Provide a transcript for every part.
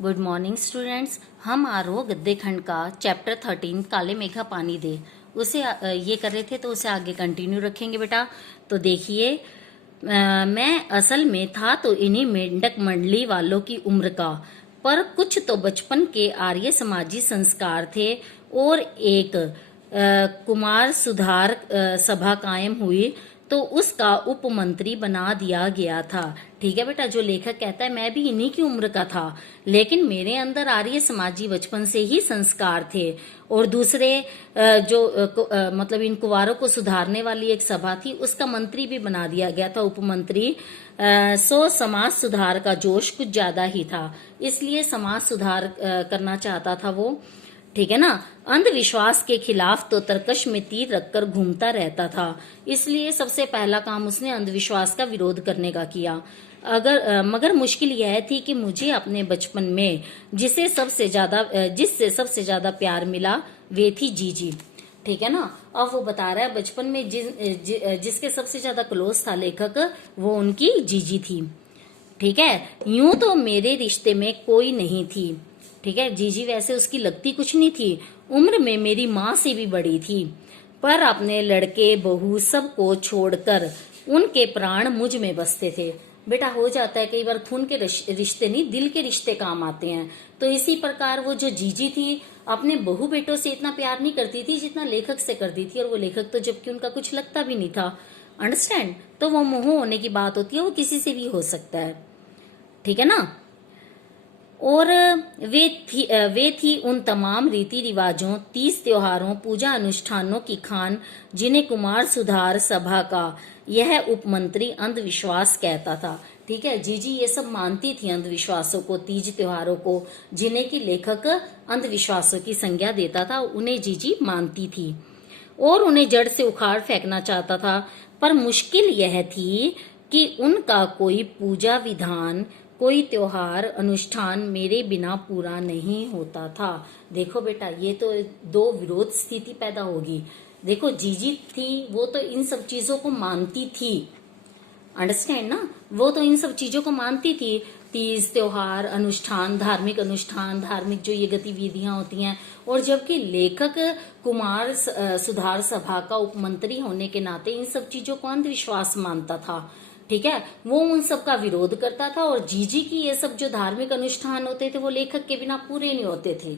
Good morning students. हम आरोह गद्य खंड का चैप्टर 13 काले मेघा पानी दे उसे ये कर रहे थे, तो उसे आगे कंटिन्यू रखेंगे बेटा। तो देखिए, मैं असल में था तो इन्हीं मेंढक मंडली वालों की उम्र का, पर कुछ तो बचपन के आर्य समाजी संस्कार थे और एक कुमार सुधार सभा कायम हुई तो उसका उपमंत्री बना दिया गया था। ठीक है बेटा, जो लेखक कहता है मैं भी इन्हीं की उम्र का था, लेकिन मेरे अंदर आर्य समाजी बचपन से ही संस्कार थे। और दूसरे मतलब इन कुवारों को सुधारने वाली एक सभा थी, उसका मंत्री भी बना दिया गया था, उपमंत्री। सो समाज सुधार का जोश कुछ ज्यादा ही था, इसलिए समाज सुधार करना चाहता था वो। ठीक है ना। अंधविश्वास के खिलाफ तो तरकश में तीर रखकर घूमता रहता था, इसलिए सबसे पहला काम उसने अंधविश्वास का विरोध करने का किया। मगर मुश्किल यह थी कि मुझे अपने बचपन में जिससे सबसे ज्यादा प्यार मिला वे थी जीजी। ठीक है ना। अब वो बता रहा है बचपन में जिसके सबसे ज्यादा क्लोज था लेखक, वो उनकी जीजी थी। ठीक है। यूं तो मेरे रिश्ते में कोई नहीं थी। ठीक है, जीजी वैसे उसकी लगती कुछ नहीं थी, उम्र में मेरी माँ से भी बड़ी थी, पर अपने लड़के बहू सबको छोड़कर उनके प्राण मुझ में बसते थे। बेटा, हो जाता है कई बार खून के रिश्ते नहीं, दिल के रिश्ते काम आते हैं। तो इसी प्रकार वो जो जीजी थी अपने बहू बेटों से इतना प्यार नहीं करती थी जितना लेखक से करती थी, और वो लेखक तो जबकि उनका कुछ लगता भी नहीं था। अंडरस्टैंड। तो वो मोह होने की बात होती है, वो किसी से भी हो सकता है। ठीक है ना। और वे थी उन तमाम रीति रिवाजों, 30 त्योहारों, पूजा अनुष्ठानों की खान जिन्हें कुमार सुधार सभा का यह उपमंत्री अंधविश्वास कहता था। ठीक है, जीजी ये सब मानती थी, अंधविश्वासों को, तीज त्योहारों को, जिन्हें की लेखक अंधविश्वासों की संज्ञा देता था, उन्हें जीजी मानती थी और उन्हें जड़ से उखाड़ फेंकना चाहता था। पर मुश्किल यह थी कि उनका कोई पूजा विधान, कोई त्योहार अनुष्ठान मेरे बिना पूरा नहीं होता था। देखो बेटा, ये तो दो विरोध स्थिति पैदा होगी। देखो, जीजी थी वो तो इन सब चीजों को मानती थी, अंडरस्टैंड ना, वो तो इन सब चीजों को मानती थी, तीज त्योहार अनुष्ठान, धार्मिक जो ये गतिविधियां होती हैं। और जबकि लेखक कुमार सुधार सभा का उपमंत्री होने के नाते इन सब चीजों को अंधविश्वास मानता था। ठीक है, वो उन सब का विरोध करता था, और जीजी की ये सब जो धार्मिक अनुष्ठान होते थे वो लेखक के बिना पूरे नहीं होते थे।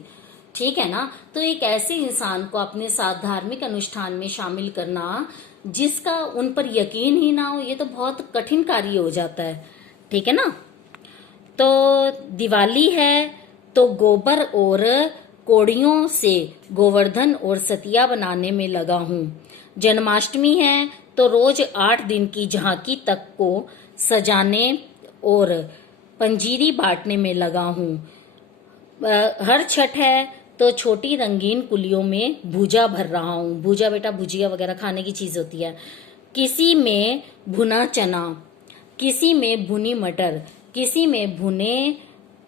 ठीक है ना। तो एक ऐसे इंसान को अपने साथ धार्मिक अनुष्ठान में शामिल करना जिसका उन पर यकीन ही ना हो, ये तो बहुत कठिन कार्य हो जाता है। ठीक है ना। तो दिवाली है तो गोबर और कोड़ियों से गोवर्धन और सतिया बनाने में लगा हूँ। जन्माष्टमी है तो रोज 8 दिन की झांकी तक को सजाने और पंजीरी बांटने में लगा हूँ। हर छठ है तो छोटी रंगीन कुलियों में भूजा भर रहा हूँ। भूजा बेटा भुजिया वगैरह खाने की चीज होती है। किसी में भुना चना, किसी में भुनी मटर, किसी में भुने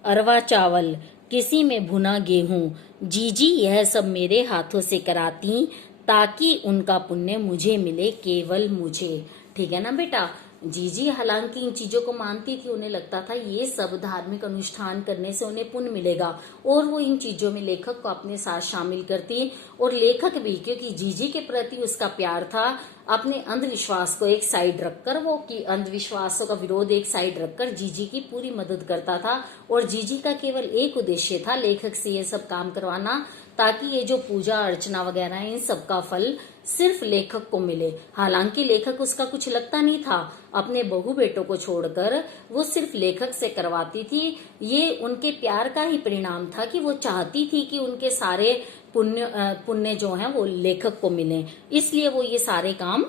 अरवा चावल, किसी में भुना गेहूं। जीजी यह सब मेरे हाथों से कराती ताकि उनका पुण्य मुझे मिले, केवल मुझे। ठीक है ना बेटा। जीजी हालांकि इन चीजों को मानती थी, उन्हें लगता था ये सब धार्मिक अनुष्ठान करने से उन्हें पुण्य मिलेगा, और वो इन चीजों में लेखक को अपने साथ शामिल करती। और लेखक भी, क्योंकि जीजी के प्रति उसका प्यार था, अपने अंधविश्वास को एक साइड रखकर, वो की अंधविश्वासों का विरोध एक साइड रखकर जीजी की पूरी मदद करता था। और जीजी का केवल एक उद्देश्य था, लेखक से ये सब काम करवाना, ताकि ये जो पूजा अर्चना वगैरह है इन सब का फल सिर्फ लेखक को मिले। हालांकि लेखक उसका कुछ लगता नहीं था, अपने बहू बेटों को छोड़कर वो सिर्फ लेखक से करवाती थी। ये उनके प्यार का ही परिणाम था कि वो चाहती थी कि उनके सारे पुण्य जो हैं वो लेखक को मिले, इसलिए वो ये सारे काम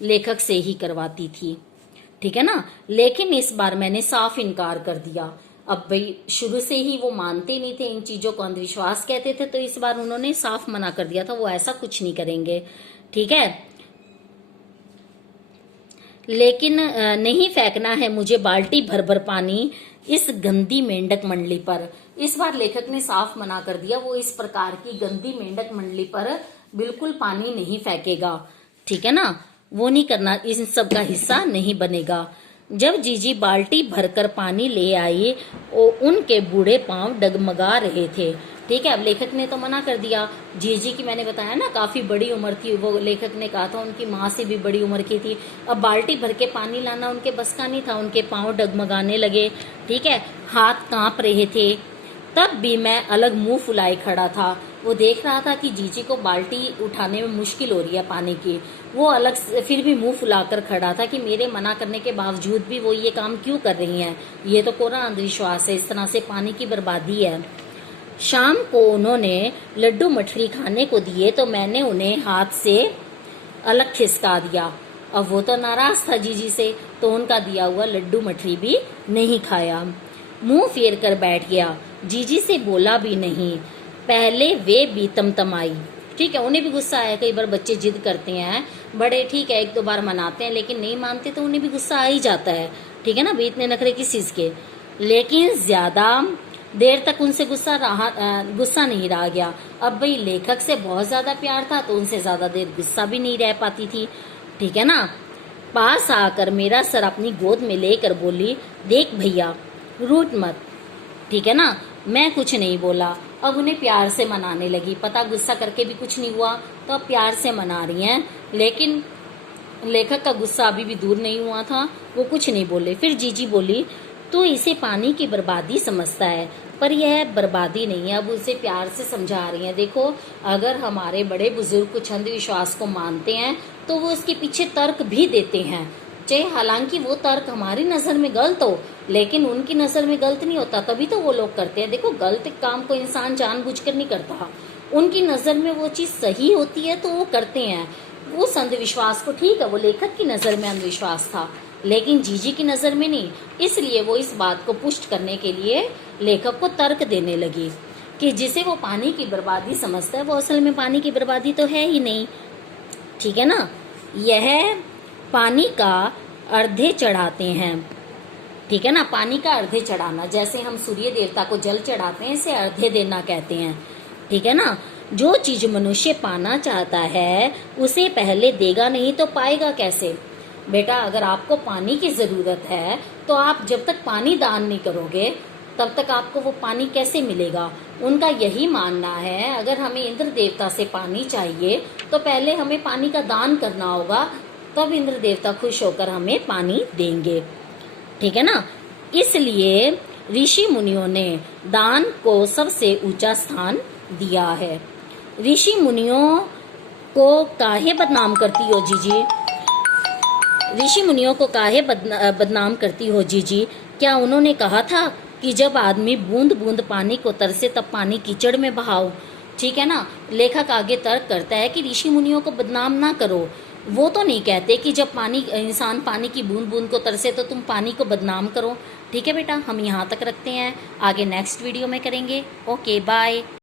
लेखक से ही करवाती थी। ठीक है ना। लेकिन इस बार मैंने साफ इनकार कर दिया। अब भाई शुरू से ही वो मानते नहीं थे इन चीजों को, अंधविश्वास कहते थे, तो इस बार उन्होंने साफ मना कर दिया था, वो ऐसा कुछ नहीं करेंगे। ठीक है। लेकिन नहीं फेंकना है मुझे बाल्टी भर भर पानी इस गंदी मेंढक मंडली पर। इस बार लेखक ने साफ मना कर दिया, वो इस प्रकार की गंदी मेंढक मंडली पर बिल्कुल पानी नहीं फेंकेगा। ठीक है ना, वो नहीं करना, इन सब का हिस्सा नहीं बनेगा। जब जीजी बाल्टी भरकर पानी ले आई, उनके बूढ़े पांव डगमगा रहे थे। ठीक है, अब लेखक ने तो मना कर दिया। जीजी की मैंने बताया ना काफी बड़ी उम्र थी, वो लेखक ने कहा था उनकी माँ से भी बड़ी उम्र की थी। अब बाल्टी भर के पानी लाना उनके बस का नहीं था, उनके पांव डगमगाने लगे। ठीक है, हाथ कांप रहे थे। तब भी मैं अलग मुंह फुलाए खड़ा था। वो देख रहा था कि जीजी को बाल्टी उठाने में मुश्किल हो रही है पानी की। वो अलग से फिर भी मुंह फुलाकर खड़ा था कि मेरे मना करने के बावजूद भी वो ये काम क्यों कर रही हैं। ये तो कोरा अंधविश्वास है, इस तरह से पानी की बर्बादी है। शाम को उन्होंने लड्डू मठरी खाने को दिए तो मैंने उन्हें हाथ से अलग खिसका दिया। अब वो तो नाराज था जीजी से, तो उनका दिया हुआ लड्डू मठरी भी नहीं खाया। मुंह फेर कर बैठ गया, जीजी से बोला भी नहीं। पहले वे भी तमतमाई। ठीक है, उन्हें भी गुस्सा आया। कई बार बच्चे जिद करते हैं, बड़े ठीक है एक दो बार मनाते हैं, लेकिन नहीं मानते तो उन्हें भी गुस्सा आ ही जाता है। ठीक है ना, भी इतने नखरे किस चीज के। लेकिन ज्यादा देर तक उनसे गुस्सा नहीं रहा गया। अब भाई लेखक से बहुत ज्यादा प्यार था, तो उनसे ज्यादा देर गुस्सा भी नहीं रह पाती थी। ठीक है ना, पास आकर मेरा सर अपनी गोद में लेकर बोली, देख भैया रूठ मत। ठीक है ना, मैं कुछ नहीं बोला। अब उन्हें प्यार से मनाने लगी। पता गुस्सा करके भी कुछ नहीं हुआ, तो अब प्यार से मना रही हैं। लेकिन लेखक का गुस्सा अभी भी दूर नहीं हुआ था, वो कुछ नहीं बोले। फिर जीजी बोली, तू इसे पानी की बर्बादी समझता है, पर यह बर्बादी नहीं है। अब उसे प्यार से समझा रही हैं। देखो, अगर हमारे बड़े बुजुर्ग कुछ अंधविश्वास को मानते हैं तो वो इसके पीछे तर्क भी देते हैं, चाहे हालांकि वो तर्क हमारी नजर में गलत हो, लेकिन उनकी नजर में गलत नहीं होता, तभी तो वो लोग करते हैं। देखो, गलत काम को इंसान जानबूझकर नहीं करता, उनकी नजर में वो चीज सही होती है तो वो करते हैं। उस अंधविश्वास को, ठीक है वो लेखक की नजर में अंधविश्वास था, लेकिन जीजी की नजर में नहीं। इसलिए वो इस बात को पुष्ट करने के लिए लेखक को तर्क देने लगी कि जिसे वो पानी की बर्बादी समझता है, वो असल में पानी की बर्बादी तो है ही नहीं। ठीक है ना, यह पानी का अर्धे चढ़ाते हैं। ठीक है ना, पानी का अर्धे चढ़ाना, जैसे हम सूर्य देवता को जल चढ़ाते हैं, इसे अर्धे देना कहते हैं। ठीक है ना, जो चीज मनुष्य पाना चाहता है उसे पहले देगा नहीं तो पाएगा कैसे। बेटा, अगर आपको पानी की जरूरत है तो आप जब तक पानी दान नहीं करोगे तब तक आपको वो पानी कैसे मिलेगा। उनका यही मानना है, अगर हमें इंद्र देवता से पानी चाहिए तो पहले हमें पानी का दान करना होगा, तब इंद्र देवता खुश होकर हमें पानी देंगे। ठीक है ना, इसलिए ऋषि मुनियों ने दान को सबसे ऊंचा स्थान दिया है। ऋषि मुनियों को काहे बदनाम करती हो जीजी? ऋषि मुनियों को काहे बदनाम करती हो जीजी? क्या उन्होंने कहा था कि जब आदमी बूंद बूंद पानी को तरसे तब पानी कीचड़ में बहाओ? ठीक है ना, लेखक आगे तर्क करता है कि ऋषि मुनियों को बदनाम ना करो। वो तो नहीं कहते कि जब इंसान पानी की बूंद बूंद को तरसे तो तुम पानी को बदनाम करो। ठीक है बेटा, हम यहाँ तक रखते हैं, आगे नेक्स्ट वीडियो में करेंगे। Okay bye.